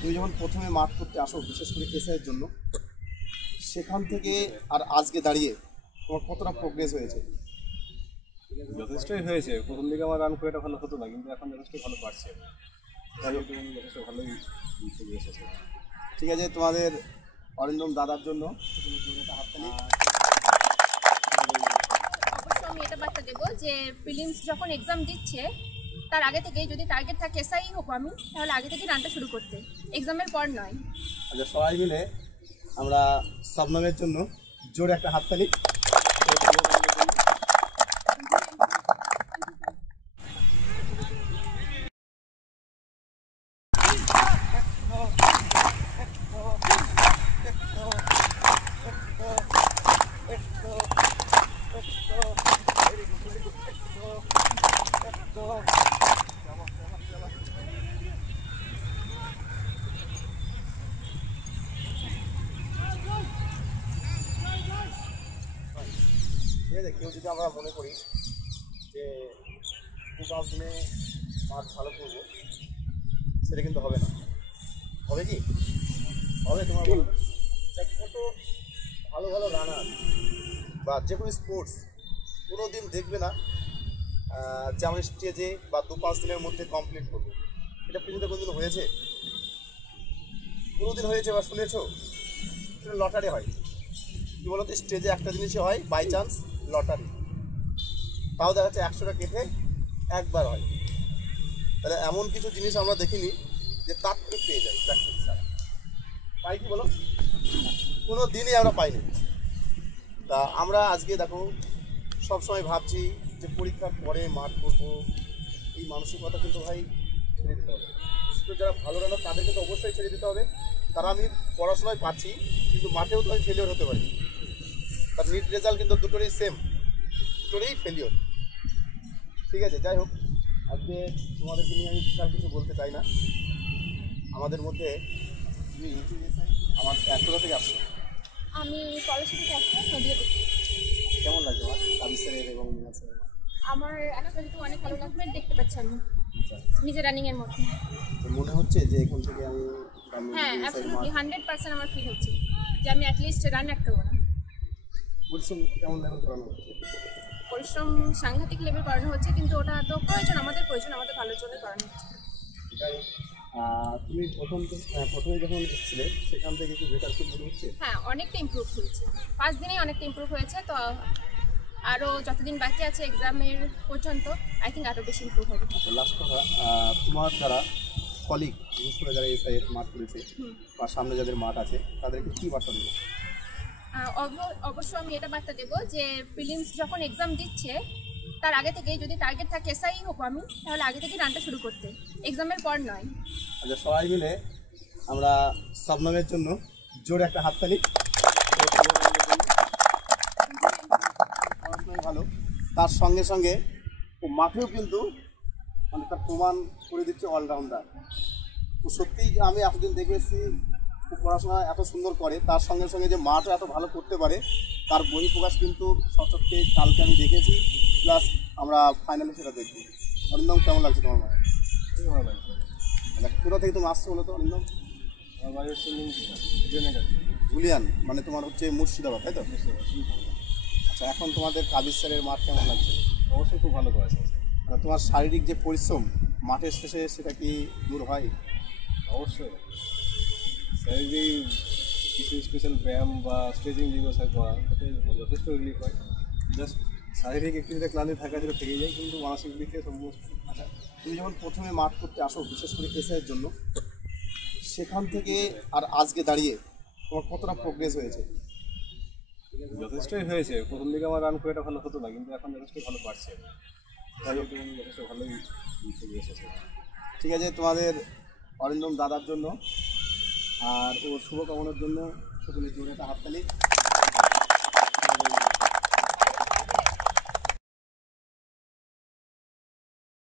তুমি যখন প্রথমে মাঠ করতে আসো বিশেষ করে এসআইয়ের জন্য, সেখান থেকে আর আজকে দাঁড়িয়ে তোমার কতটা প্রোগ্রেস হয়েছে? যথেষ্টই হয়েছে। প্রথম দিকে আমার রান খুব একটা ভালো হতো না, কিন্তু এখন যথেষ্ট ভালো পারছে। যথেষ্ট ভালোই প্রোগ্রেস আছে। ঠিক আছে, তোমাদের অরিন্দম দাদার জন্য অবশ্য আমি এটা বার্তা দেবো যে প্রিলিমস যখন এক্সাম দিচ্ছে তার আগে থেকেই যদি টার্গেট থাকে এসআই হোক আমি, তাহলে আগে থেকে রানটা শুরু করতে, এক্সামের পর নয়। আচ্ছা, সবাই মিলে আমরা শবনমের জন্য জোরে একটা হাততালি। ঠিক আছে, কেউ যদি আমরা মনে করি যে 2-5 দিনে মাঠ ভালো করবো, সেটা কিন্তু হবে না। হবে কি হবে? তোমার কত ভালো ভালো রানার বা যে কোনো স্পোর্টস কোনো দিন দেখবে না যে আমি স্টেজে বা 2-5 দিনের মধ্যে কমপ্লিট করবো। এটা পৃথিবীতে কোনোদিন হয়েছে? কোনোদিন হয়েছে বা শুনেছো? সেটা লটারি হয়। কী বলতো, স্টেজে একটা জিনিসই হয় বাই চান্স, লটারি। তাও দেখা যাচ্ছে 100টা কেটে একবার হয়। তাহলে এমন কিছু জিনিস আমরা দেখিনি যে তার থেকে পেয়ে যাই প্র্যাকটিস ছাড়া। পাই কি বলো? কোনো দিনই আমরা পাইনি। তা আমরা আজকে দেখো সবসময় ভাবছি যে পরীক্ষার পরে মাঠ করবো, এই মানসিকতা কিন্তু ভাই ছেড়ে দিতে হবে। শুধু যারা ভালো রানার তাদেরকে তো অবশ্যই ছেড়ে দিতে হবে। তারা আমি পড়াশোনায় পাচ্ছি, কিন্তু মাঠেও তো আমি ফেলিওর হতে পারি। তার নিট রেজাল্ট কিন্তু দুটোরই সেম, দুটোরই ফেলিওর। ঠিক আছে, যাই হোক, আজকে তোমাদেরকে নিয়ে আমি বিশাল কিছু বলতে চাই না। আমাদের মধ্যে তুমি আমার কোথা থেকে আসছো? আমি পড়াশোনা থেকে আসছি নদীয়া থেকে। কেমন লাগছে আমার কাবিসের এবং মিনা স্যারের? আমার একটা কিন্তু অনেক ভালো লাগবে, দেখতে পাচ্ছি আমি নিজের রানিংয়ের মধ্যে। তো মনে হচ্ছে যে এখান থেকে আমি হ্যাঁ, অ্যাবসলিউটলি 100% আমার ফিল হচ্ছে যে আমি অ্যাটলিস্ট রান এক করবো না। পরিশ্রম কেমন লেভেল করানো হচ্ছে? পরিশ্রম সাংঘাতিক লেভেল করানো হচ্ছে, কিন্তু ওটা তো প্রয়োজন, আমাদের ভালোর জন্য করানো হচ্ছে। যাই হোক, তুমি প্রথমে যখন এসেছিলে সেখান থেকে কি বেটার ফিল মনে হচ্ছে? হ্যাঁ, অনেকটা ইমপ্রুভ হয়েছে, 5 দিনেই অনেকটা ইমপ্রুভ হয়েছে। তো আরও যতদিন বাকি আছে এক্সামের পর্যন্ত আই থিঙ্ক আরও বেশি ইমপ্রুভ হবে। লাস্ট কথা, তোমার যারা কলিগ, বিশেষ করে যারা এসআইয়ের মাঠ করেছে বা সামনে যাদের মাঠ আছে, তাদেরকে কী বার্তা দেবে? অবশ্য আমি এটা বার্তা দেবো যে প্রিলিমস যখন এক্সাম দিচ্ছে তার আগে থেকেই যদি টার্গেট থাকে এসআই হোক আমি, তাহলে আগে থেকেই রানটা শুরু করতে, এক্সামের পর নয়। আচ্ছা, সবাই মিলে আমরা শবনমের জন্য জোরে একটা হাততালি। পড়াশোনায় ভালো, তার সঙ্গে সঙ্গে ও মাঠেও কিন্তু মানে তার প্রমাণ করে দিচ্ছে অলরাউন্ডার। তো সত্যিই আমি এতদিন দেখে এসেছি খুব পড়াশোনা এত সুন্দর করে, তার সঙ্গে সঙ্গে যে মাঠও এত ভালো করতে পারে তার বহিঃপ্রকাশ কিন্তু সচক্ষে কালকে আমি দেখেছি, প্লাস আমরা ফাইনালে সেটা দেখব। অরিন্দম, কেমন লাগছে তোমার মাঠ? খুব ভালো লাগছে। আচ্ছা, কোথা থেকে তুমি আসছো বলো তো অরিন্দম? আমার বাড়ি হচ্ছে ধুলিয়ান, মানে তোমার হচ্ছে মুর্শিদাবাদ, তাই তো? আচ্ছা, এখন তোমাদের কাবির স্যারের মাঠ কেমন লাগছে? অবশ্যই খুব ভালো করেছে। তোমার শারীরিক যে পরিশ্রম মাঠের শেষে, সেটা কি দূর হয়? অবশ্যই শারীরিক কিছু স্পেশাল ব্যায়াম বা স্ট্রেচিং যেগুলো স্যার করা, তাতে যথেষ্ট রিলিফ হয়। জাস্ট শারীরিক একটু যদি ক্লান্তি থাকা সেটা থেকে যায়, কিন্তু মানসিক দিক থেকে সমস্ত। আচ্ছা, তুমি যখন প্রথমে মাঠ করতে আসো বিশেষ করে এসআইয়ের জন্য, সেখান থেকে আর আজকে দাঁড়িয়ে তোমার কতটা প্রোগ্রেস হয়েছে? যথেষ্টই হয়েছে। প্রথম দিকে আমার রান খুব একটা ভালো হতো না, কিন্তু এখন যথেষ্ট ভালো পারছে। তাই যথেষ্ট ভালোই প্রোগ্রেস আছে। ঠিক আছে, তোমাদের অরিন্দম দাদার জন্য আর ওর শুভকামনার জন্য সকলে জোরে একটা হাততালি।